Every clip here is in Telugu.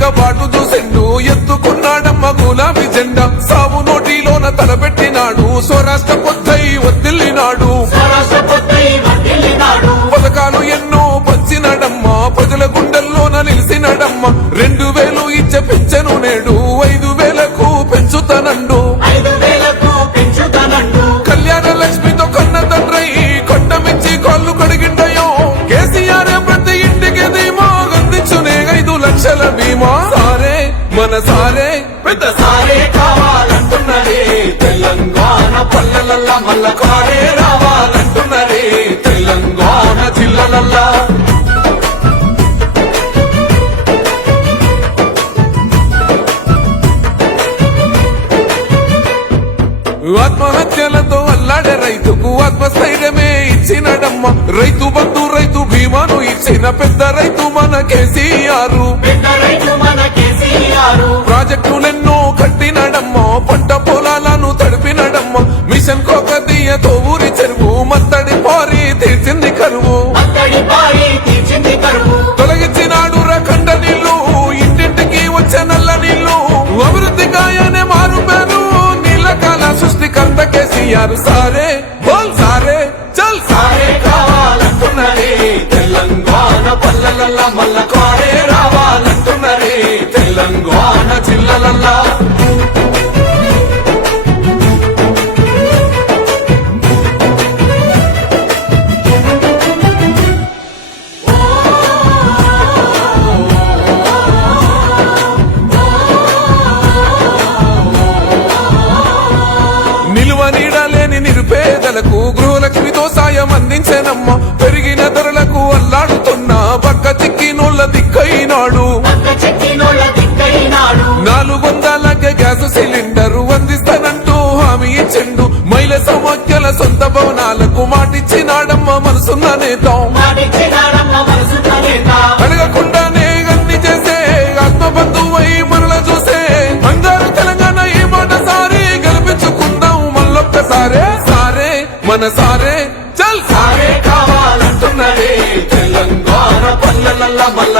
నుండి వెనుక బాటు చూసిండు ఎత్తుకున్నాడమ్మ గులాబీ జెండా. సావు నోటిలోన తలపెట్టినాడు స్వరాష్ట్ర పొద్దై వదిలినాడు. పథకాలు ఎన్నో పంచినడమ్మ ప్రజల గుండెల్లోన నిలిచినడమ్మ. రెండు వేలు ఇచ్చే పెంచెను నేడు సారే పెద్ద సారే కావాలంటున్నరే తెలంగాణ పల్లెలల్లా మల్ల కారే రావాలంటున్నరే తెలంగాణ జిల్లాలల్లా. ఆత్మహత్యలతో అల్లాడే రైతుకు ఆత్మస్థైర్యమే. ఇచ్చినడమ్మ. రైతు బంధు రైతు బీమాను ఇచ్చిన పెద్ద రైతు మన కేసీఆర్. ప్రాజెక్టులెన్నో కట్టినడమ్మ. పంట పొలాలను తడిపినడమ్మ. మిషన్ కోకతీయతో ఊరి చెరువు మత్తడి పారి తీర్చింది కరువు. తొలగించినాడు రకండ నీళ్ళు. ఇంటింటికి వచ్చే నల్ల నీళ్ళు. అభివృద్ధి గాయనే మారు పేరు నీళ్ళ కాల సృష్టికర్త కేసీఆర్ సారే. జిల్లాలల్లా నిలువ నీడలేని నిరుపేదలకు గృహలక్ష్మితో సాయం అందించేనమ్మ. పెరిగిన ధరలకు అల్లాడుతున్న పక్క చిక్కి చిక్కినోళ్ళ దిక్కైనాడు. సమాఖ్యల సొంత భవనాలకు మాటిచ్చినాడమ్మ మనసున్న నేత అడగకుండానే అన్ని చేసే ఆత్మ బంధువై మనల చూసే. అందరూ తెలంగాణ ఈ మాట సారి గెలిపించుకుందాం మళ్ళొక్కసారే. సారే మన సారే చల్. సారే కావాలంటున్నరే తెలంగాణ పల్లెలల్లా మల్ల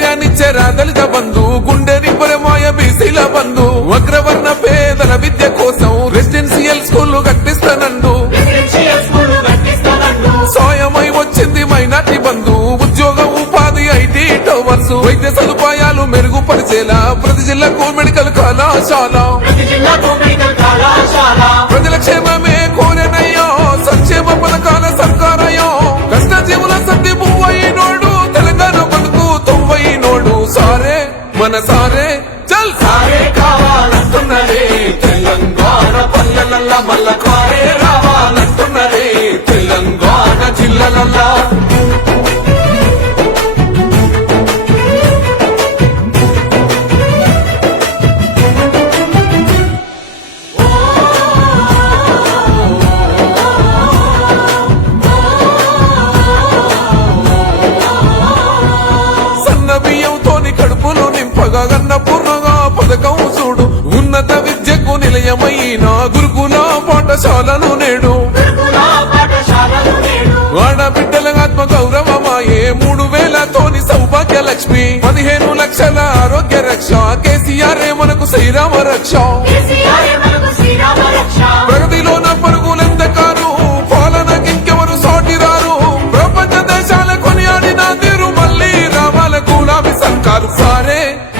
ధైర్యాన్నిచ్చే దళిత బంధు గుండె నిబ్బరమాయ బీసీల బంధు. అగ్రవర్ణ పేదల విద్య కోసం రెసిడెన్షియల్ స్కూల్ కట్టిస్తానండు కట్టిస్తానండు సాయమై వచ్చింది మైనార్టీ బంధు. ఉద్యోగ ఉపాధి ఐటీ టవర్స్. వైద్య సదుపాయాలు మెరుగుపరిచేలా ప్రతి జిల్లాకు మెడికల్ కళాశాల. పల్లెలల్లా మల్ల కారే రావాలంటున్నరే తెలంగాణ జిల్లలల్లా సన్న పూర్ణగా పథకం చూడు ఉన్నత విద్యకు నిలయమైన గురుకుల పాఠశాలను నేడు. ఆడబిడ్డల ఆత్మ గౌరవమాయే మూడు వేల తోని సౌభాగ్య లక్ష్మి పదిహేను లక్షల ఆరోగ్య రక్ష. కేసీఆర్ ఏ మనకు శ్రీరామ రక్ష.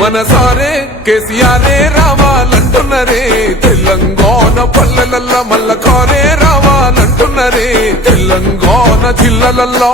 మన సారే కేసీఆర్ రావాలంటున్నరే తెలంగాణ. పల్లెలల్ల మల్ల కారే రావాలంటున్నరే తెలంగాణ జిల్లలల్లో.